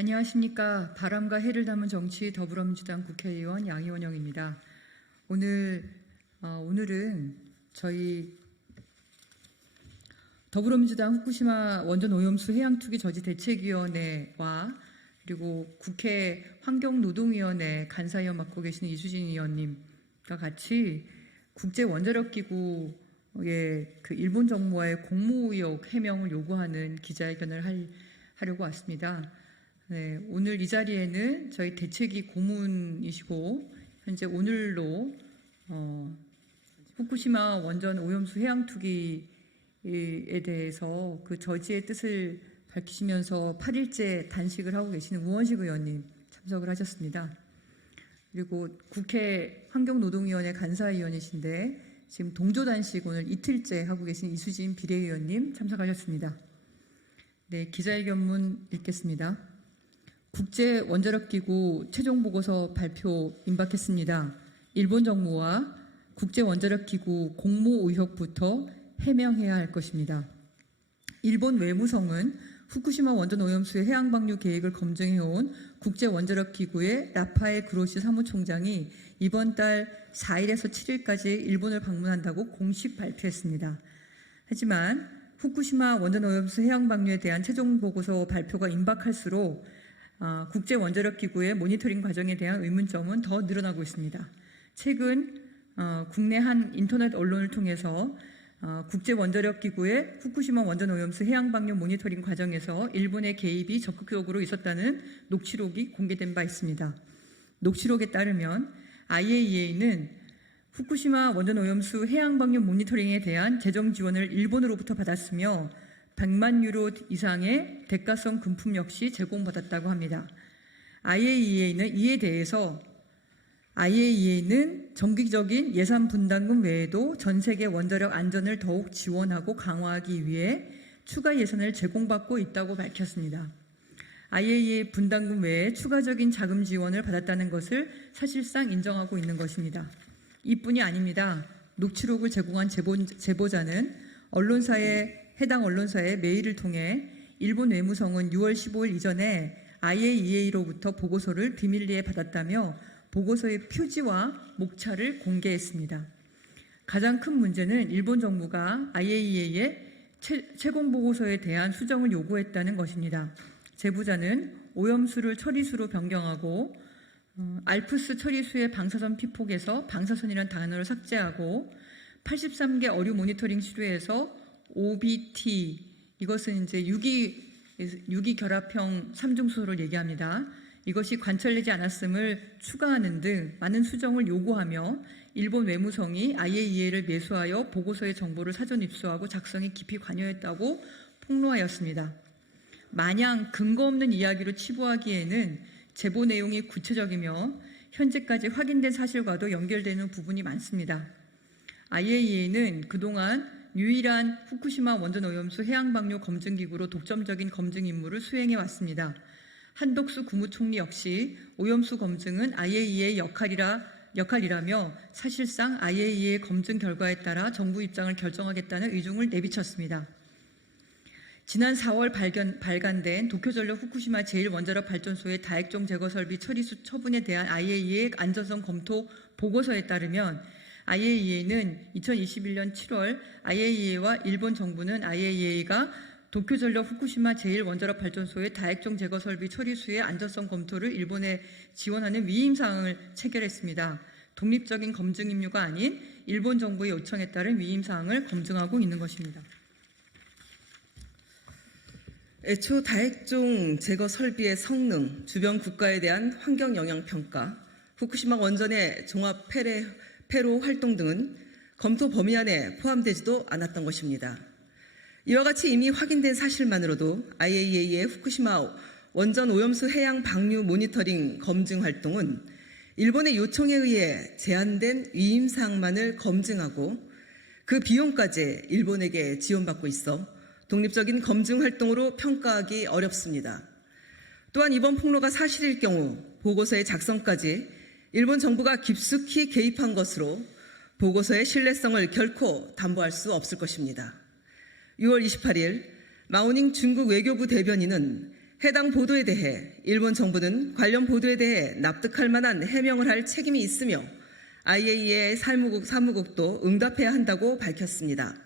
안녕하십니까. 바람과 해를 담은 정치 더불어민주당 국회의원 양이원영입니다. 오늘은 저희 더불어민주당 후쿠시마 원전 오염수 해양투기 저지 대책위원회와 그리고 국회 환경노동위원회 간사위원 맡고 계시는 이수진 의원님과 같이 국제원자력기구의 일본 정부와의 공모 의혹 해명을 요구하는 기자회견을 하려고 왔습니다. 네, 오늘 이 자리에는 저희 대책위 고문이시고 현재 오늘로 후쿠시마 원전 오염수 해양투기에 대해서 그 저지의 뜻을 밝히시면서 8일째 단식을 하고 계시는 우원식 의원님 참석을 하셨습니다. 그리고 국회 환경노동위원회 간사위원이신데 지금 동조단식 오늘 이틀째 하고 계신 이수진 비례의원님 참석하셨습니다. 네, 기자회견문 읽겠습니다. 국제원자력기구 최종보고서 발표 임박했습니다. 일본 정부와 국제원자력기구 공모 의혹부터 해명해야 할 것입니다. 일본 외무성은 후쿠시마 원전 오염수의 해양방류 계획을 검증해온 국제원자력기구의 라파엘 그로시 사무총장이 이번 달 4일에서 7일까지 일본을 방문한다고 공식 발표했습니다. 하지만 후쿠시마 원전 오염수 해양방류에 대한 최종보고서 발표가 임박할수록 국제원자력기구의 모니터링 과정에 대한 의문점은 더 늘어나고 있습니다. 최근 국내 한 인터넷 언론을 통해서 국제원자력기구의 후쿠시마 원전 오염수 해양방류 모니터링 과정에서 일본의 개입이 적극적으로 있었다는 녹취록이 공개된 바 있습니다. 녹취록에 따르면 IAEA는 후쿠시마 원전 오염수 해양방류 모니터링에 대한 재정 지원을 일본으로부터 받았으며 100만 유로 이상의 대가성 금품 역시 제공받았다고 합니다. IAEA는 이에 대해서 IAEA는 정기적인 예산 분담금 외에도 전 세계 원자력 안전을 더욱 지원하고 강화하기 위해 추가 예산을 제공받고 있다고 밝혔습니다. IAEA 분담금 외에 추가적인 자금 지원을 받았다는 것을 사실상 인정하고 있는 것입니다. 이뿐이 아닙니다. 녹취록을 제공한 제보자는 해당 언론사의 메일을 통해 일본 외무성은 6월 15일 이전에 IAEA로부터 보고서를 비밀리에 받았다며 보고서의 표지와 목차를 공개했습니다. 가장 큰 문제는 일본 정부가 IAEA의 채공 보고서에 대한 수정을 요구했다는 것입니다. 제보자는 오염수를 처리수로 변경하고 알프스 처리수의 방사선 피폭에서 방사선이라는 단어를 삭제하고 83개 어류 모니터링 시료에서 OBT, 이것은 이제 유기 결합형 삼중수소를 얘기합니다. 이것이 관찰되지 않았음을 추가하는 등 많은 수정을 요구하며 일본 외무성이 IAEA를 매수하여 보고서의 정보를 사전 입수하고 작성에 깊이 관여했다고 폭로하였습니다. 마냥 근거 없는 이야기로 치부하기에는 제보 내용이 구체적이며 현재까지 확인된 사실과도 연결되는 부분이 많습니다. IAEA는 그동안 유일한 후쿠시마 원전 오염수 해양방류 검증기구로 독점적인 검증 임무를 수행해 왔습니다. 한덕수 국무총리 역시 오염수 검증은 IAEA의 역할이라며 사실상 IAEA의 검증 결과에 따라 정부 입장을 결정하겠다는 의중을 내비쳤습니다. 지난 4월 발간된 도쿄전력 후쿠시마 제1원자력 발전소의 다액종 제거 설비 처리수 처분에 대한 IAEA의 안전성 검토 보고서에 따르면 IAEA는 2021년 7월 IAEA와 일본 정부는 IAEA가 도쿄전력 후쿠시마 제1원자력 발전소의 다액종 제거 설비 처리수의 안전성 검토를 일본에 지원하는 위임사항을 체결했습니다. 독립적인 검증 임무가 아닌 일본 정부의 요청에 따른 위임사항을 검증하고 있는 것입니다. 애초 다액종 제거 설비의 성능, 주변 국가에 대한 환경 영향 평가, 후쿠시마 원전의 종합 폐로 활동 등은 검토 범위 안에 포함되지도 않았던 것입니다. 이와 같이 이미 확인된 사실만으로도 IAEA의 후쿠시마 원전 오염수 해양 방류 모니터링 검증 활동은 일본의 요청에 의해 제한된 위임사항만을 검증하고 그 비용까지 일본에게 지원받고 있어 독립적인 검증 활동으로 평가하기 어렵습니다. 또한 이번 폭로가 사실일 경우 보고서의 작성까지 일본 정부가 깊숙이 개입한 것으로 보고서의 신뢰성을 결코 담보할 수 없을 것입니다. 6월 28일 마오닝 중국 외교부 대변인은 해당 보도에 대해 일본 정부는 관련 보도에 대해 납득할 만한 해명을 할 책임이 있으며 IAEA 사무국도 응답해야 한다고 밝혔습니다.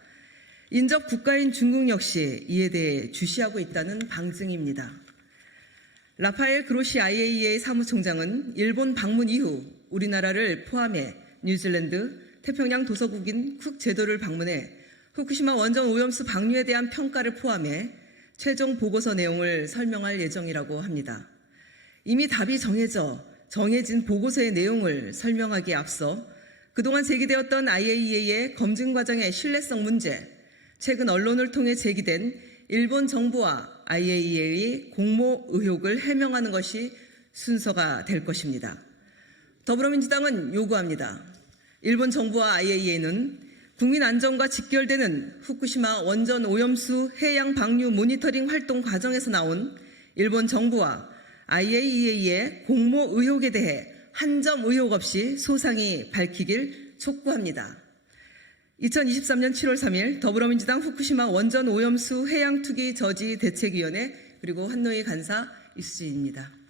인접 국가인 중국 역시 이에 대해 주시하고 있다는 방증입니다. 라파엘 그로시 IAEA 사무총장은 일본 방문 이후 우리나라를 포함해 뉴질랜드, 태평양 도서국인 쿡 제도를 방문해 후쿠시마 원전 오염수 방류에 대한 평가를 포함해 최종 보고서 내용을 설명할 예정이라고 합니다. 이미 답이 정해진 보고서의 내용을 공개하기에 앞서 그동안 제기되었던 IAEA의 검증 과정의 신뢰성 문제, 최근 언론을 통해 제기된 일본 정부와 IAEA의 공모 의혹을 해명하는 것이 순서가 될 것입니다. 더불어민주당은 요구합니다. 일본 정부와 IAEA는 국민 안전과 직결되는 후쿠시마 원전 오염수 해양 방류 모니터링 활동 과정에서 나온 일본 정부와 IAEA의 공모 의혹에 대해 한 점 의혹 없이 소상히 밝히길 촉구합니다. 2023년 7월 3일 더불어민주당 후쿠시마 원전 오염수 해양 투기 저지 대책위원회 그리고 한노희 간사 이수진입니다.